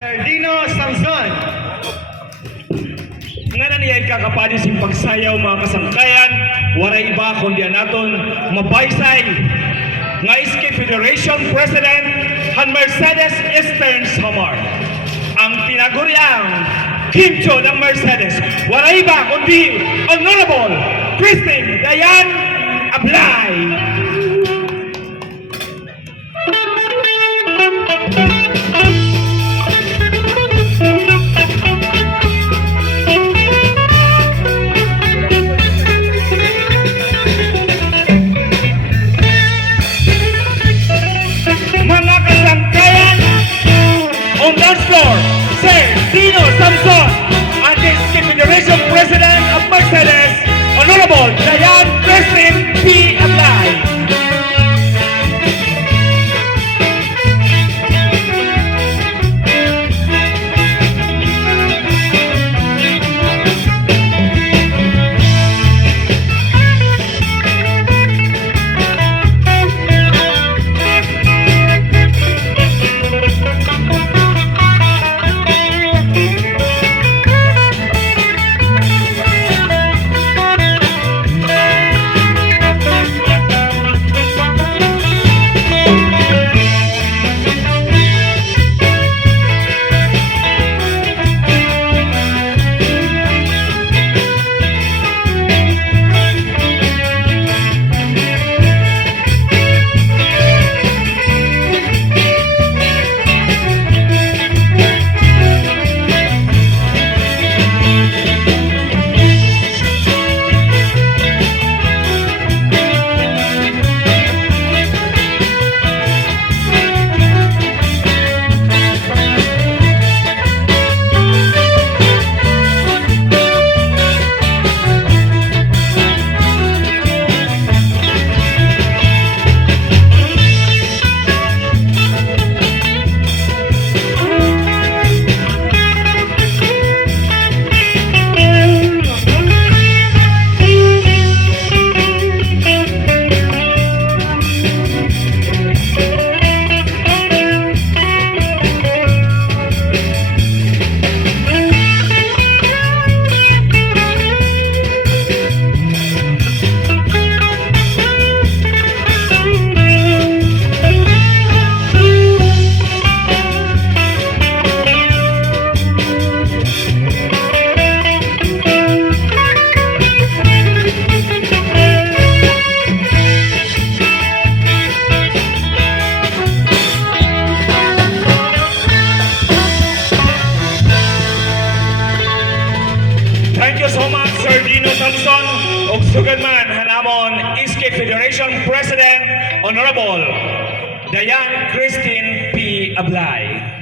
Dino Samson. Nga na niya kakapadis yung pagsayaw mga kasangkayan, waray iba kundi naton mabaysay nga Iski Federation President han Mercedes Eastern Samar. Ang tinaguriang Kimcho ng Mercedes, waray iba kundi Honorable Christine Dayan Ablay. On dance floor, Sir Dino Samson and the Iski Federation President of Mercedes, Honorable Dayan Christine P. Ablay. Thank you so much, Sir Dino Samson. Og sugad man hanamon Iski Federation President, Honorable Dayan Christine P. Ablay.